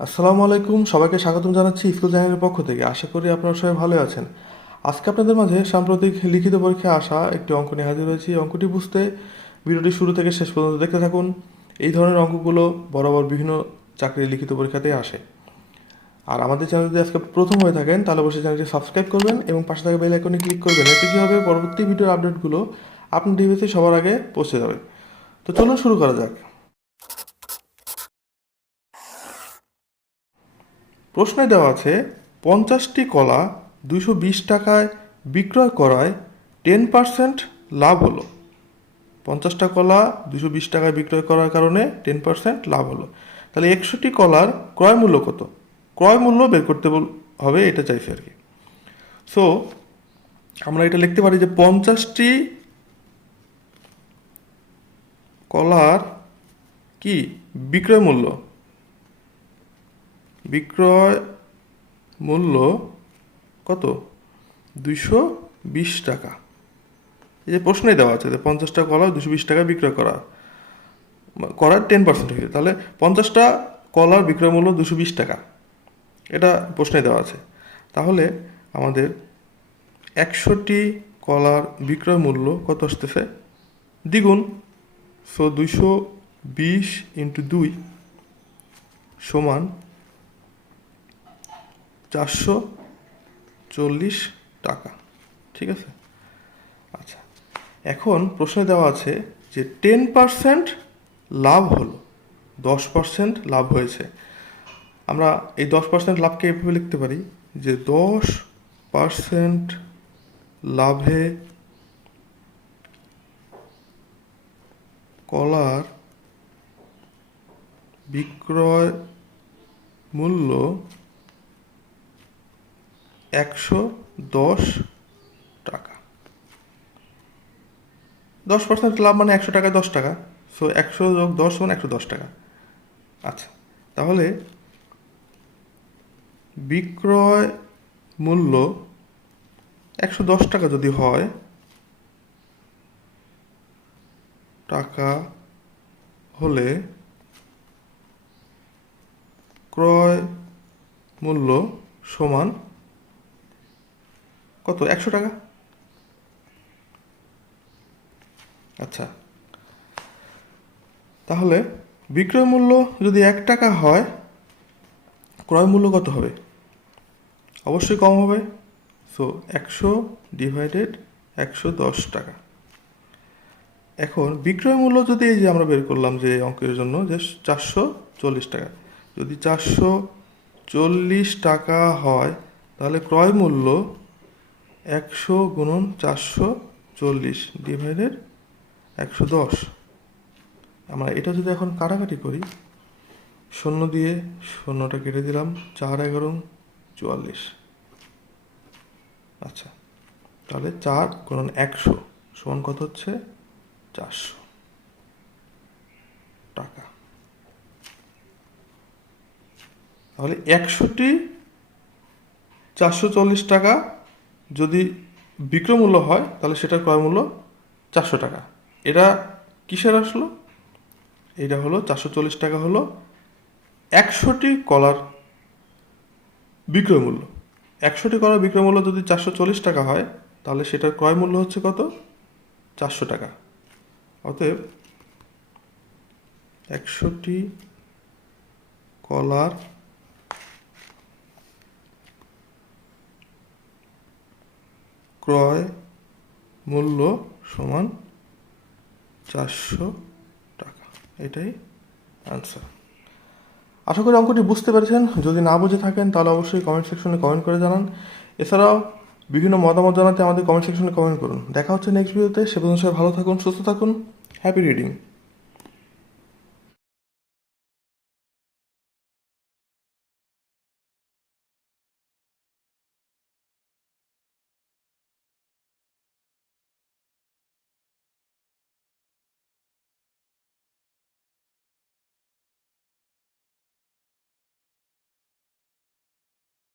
আসসালামু আলাইকুম, সবাইকে স্বাগতম জানাচ্ছি স্কুল চ্যানেলের পক্ষ থেকে। আশা করি আপনারা সবাই ভালো আছেন। আজকে আপনাদের মাঝে সাম্প্রতিক লিখিত পরীক্ষায় আসা একটি অঙ্ক নিয়ে হাজির হয়েছি। অঙ্কটি বুঝতে ভিডিওটি শুরু থেকে শেষ পর্যন্ত দেখতে থাকুন। এই ধরনের অঙ্কগুলো বরাবর বিভিন্ন চাকরির লিখিত পরীক্ষাতেই আসে। আর আমাদের চ্যানেল যদি আজকে প্রথম হয়ে থাকেন, তাহলে অবশ্যই চ্যানেলটি সাবস্ক্রাইব করবেন এবং পাশে থাকা বেল আইকনে ক্লিক করবেন এতে কী হবে? পরবর্তী ভিডিওর আপডেটগুলো আপনার ডিভিসে সবার আগে পৌঁছে যাবে। তো চলুন শুরু করা যাক। প্রশ্নে দেওয়া আছে, পঞ্চাশটি কলা দুশো বিশ টাকায় বিক্রয় করায় টেন পার্সেন্ট লাভ হলো। পঞ্চাশটা কলা দুশো বিশ টাকায় বিক্রয় করার কারণে টেন পার্সেন্ট লাভ হলো। তাহলে একশোটি কলার ক্রয় মূল্য কত? ক্রয় মূল্য বের করতে হবে, এটা চাইছে আর কি। সো আমরা এটা লিখতে পারি যে পঞ্চাশটি কলার কি? বিক্রয় মূল্য। বিক্রয় মূল্য কত? দুইশো বিশ টাকা। এই যে প্রশ্নে দেওয়া আছে, যে পঞ্চাশটা কলা দুশো বিশ টাকা বিক্রয় করা। করার টেন পার্সেন্ট হয়েছে। তাহলে পঞ্চাশটা কলার বিক্রয় মূল্য দুশো বিশ টাকা। এটা প্রশ্নে দেওয়া আছে। তাহলে আমাদের একশোটি কলার বিক্রয় মূল্য কত আসতেছে? দ্বিগুণ। সো দুইশো বিশ ইন্টু দুই সমান চারশো চল্লিশ টাকা। ঠিক আছে? আচ্ছা এখন প্রশ্নে দেওয়া আছে যে টেন পার্সেন্ট লাভ হলো, দশ পার্সেন্ট লাভ হয়েছে। আমরা এই দশ পার্সেন্ট লাভকে এভাবে লিখতে পারি যে দশ পার্সেন্ট লাভে কলার বিক্রয় মূল্য একশো দশ টাকা। দশ পার্সেন্ট লাভ মানে একশো টাকা দশ টাকা। সো একশো যোগ দশ মানে একশো দশ টাকা। আচ্ছা তাহলে বিক্রয় মূল্য একশো দশ টাকা যদি হয়, টাকা হলে ক্রয় মূল্য সমান কত? একশো টাকা? আচ্ছা। তাহলে বিক্রয় মূল্য যদি এক টাকা হয়, ক্রয় মূল্য কত হবে? অবশ্যই কম হবে। সো একশো ডিভাইডেড একশো দশ টাকা। এখন বিক্রয় মূল্য যদি এই যে আমরা বের করলাম যে অঙ্কের জন্য, যে চারশো চল্লিশ টাকা। যদি চারশো চল্লিশ টাকা হয়, তাহলে ক্রয় মূল্য একশো গুণন চারশো চল্লিশ ডিভাইডেড একশো দশ। আমরা এটা যদি এখন কাটাকাটি করি, শূন্য দিয়ে শূন্যটা কেটে দিলাম, চার এগারো চুয়াল্লিশ। আচ্ছা তাহলে চার গুণন একশো সমান কত হচ্ছে? চারশো টাকা। তাহলে একশোটি চারশো চল্লিশ টাকা যদি মূল্য হয়, তাহলে সেটার ক্রয় মূল্য চারশো টাকা। এটা কিসের আসলো? এটা হলো চারশো চল্লিশ টাকা হলো একশোটি কলার বিক্রয় মূল্য। একশোটি কলার বিক্রয় মূল্য যদি চারশো চল্লিশ টাকা হয়, তাহলে সেটার ক্রয় মূল্য হচ্ছে কত? চারশো টাকা। অতএব একশোটি কলার ক্রয় মূল্য সমান চারশো টাকা। এটাই আনসার আশা করি অঙ্কটি বুঝতে পেরেছেন। যদি না বুঝে থাকেন, তাহলে অবশ্যই কমেন্ট সেকশনে কমেন্ট করে জানান। এছাড়াও বিভিন্ন মতামত জানাতে আমাদের কমেন্ট সেকশনে কমেন্ট করুন। দেখা হচ্ছে নেক্সট ভিডিওতে সে পর্যন্ত সবাই ভালো থাকুন, সুস্থ থাকুন। Happy reading